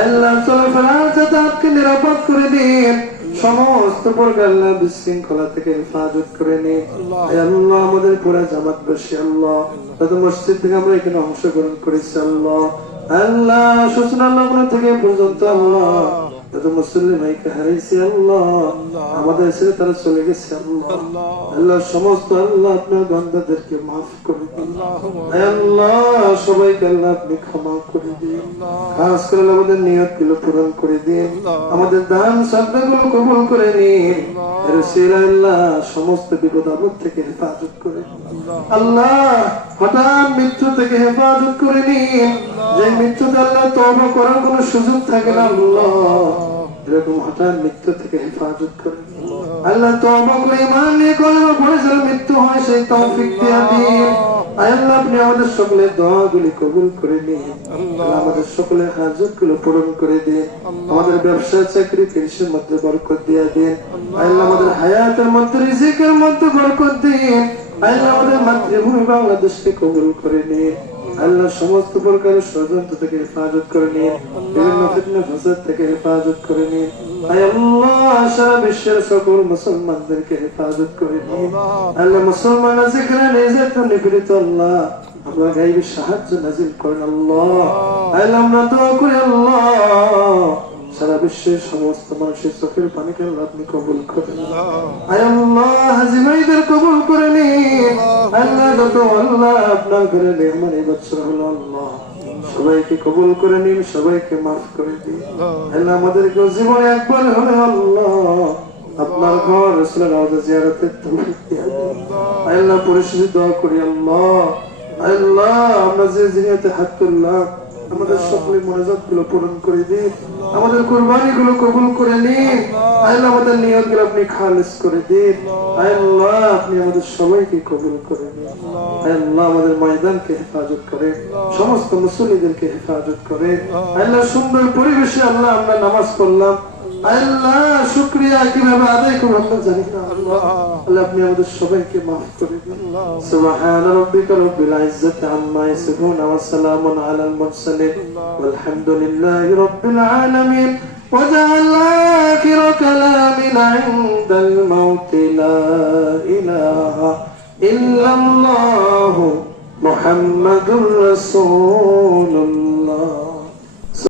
আল্লাহ চলাফেরার যাতায়াতকে নিরাপদ করে দিন, সমস্ত প্রকার বিশৃঙ্খলা থেকে হেফাজত করে নিন। আল্লাহ আমাদের পুরা জামাত বসে আল্লাহ যত মসজিদ থেকে আমরা এখানে অংশগ্রহণ করেছি আল্লাহ, আল্লাহ সূচনা লগ্ন থেকে পর্যন্ত আল্লাহ যত মুসলিম ভাইকে হারাইছি আল্লাহ, আমাদের ছেড়ে তারা চলে গেছে আল্লাহ, আল্লাহ সমস্ত আল্লাহ আপনার বান্দাদেরকে মাফ করে দিন আল্লাহ, সবাইকে আল্লাহ আপনি ক্ষমা করে দিন, খাস করে আমাদের নিয়ত গুলো পূরণ করে দিন, আমাদের দান সাদকা গুলো কবুল করে নিন, আল্লাহ সমস্ত বিপদ আপদ থেকে হেফাজত করে আল্লাহ, হঠাৎ মৃত্যু থেকে হেফাজত করে নিন, যে মৃত্যুতে আল্লাহ তওবা করার কোন সুযোগ থাকে না আল্লাহ, এরকম হঠাৎ মৃত্যু থেকে হেফাজত করে আল্লাহ, তওবা করে ঈমান নিয়ে কলমা পড়ে যেন মৃত্যু হয় সেই তৌফিক দিয়ে দিন আল্লাহ, আপনি আমাদের সকলের দোয়াগুলি কবুল করে নিন, আমাদের সকলের হাজতগুলো পূরণ করে দিন, আমাদের ব্যবসা চাকরি কৃষির মধ্যে বরকত দিয়ে দিন আল্লাহ, আমাদের হায়াতের মধ্যে রিজিকের মধ্যে বরকত দিন আল্লাহ, আমাদের মাতৃভূমি বাংলাদেশকে কবুল করে নিন আল্লাহ, সমস্ত প্রকারের ষড়যন্ত্র থেকে হেফাজত করে নিন, বিভিন্ন ফিতনা ফাসাদ থেকে হেফাজত করে নিন আল্লাহ, সারা বিশ্বের সকল মুসলমানদেরকে হেফাজত করে নিন আল্লাহ, মুসলমানরা যেখানে নির্যাতন নিপীড়িত আল্লাহ আমরা গাইবী সাহায্য নাজিল করেন আল্লাহ, আল্লাহ আমরা দোয়া করি আল্লাহ, সারা বিশ্বের সমস্ত মানুষের চোখের পানিকে আল্লাহ আপনি কবুল করেন আল্লাহ, হাজী ভাইদের কবুল করে নিন আল্লাহ, যত আল্লাহ আপনার ঘরে মেহমান এই বছর হলো আল্লাহ সবাইকে কবুল করে নিন, সবাইকে মাফ করে দিন আল্লাহ, আমাদেরকে জীবনে একবার হলে আল্লাহ আপনার ঘর রাসূলের রওজা জিয়ারতের তৌফিক দিয়ে দিন আল্লাহ, পরিশেষে দোয়া করি আল্লাহ, আল্লাহ আমরা যে জিনিয়াতে হাত তুললাম আমাদের সকলের মুনাজাত গুলো পূরণ করে দিন, আমাদের কুরবানি গুলো কবুল করে নিন আল্লাহ, আমাদের নিয়ত গুলো আপনি খালিস করে দিন আল্লাহ, আপনি আমাদের সবাইকে কবুল করে নিন আল্লাহ, আমাদের ময়দানকে হেফাজত করে, সমস্ত মুসল্লিদেরকে হেফাজত করে আল্লাহ, সুন্দর পরিবেশে আল্লাহ আমরা নামাজ পড়লাম আল্লাহ, শুকরিয়া কিভাবে আদায় করব আমরা জানি না আল্লাহ, আল্লাহ আপনি আমাদের সবাইকে মাফ করে দিন, সুবহান রাব্বিকা রাব্বিল ইজ্জাতি আম্মা ইয়াসিফুন ওয়া সালামুন আলাল মুরসালিন ওয়ালহামদুলিল্লাহি রাব্বিল আলামিন ওয়া জাআলা আখির কালামিনা ইনদাল মাউত লা ইলাহা ইল্লাল্লাহু মুহাম্মাদুর রাসূলুল্লাহ।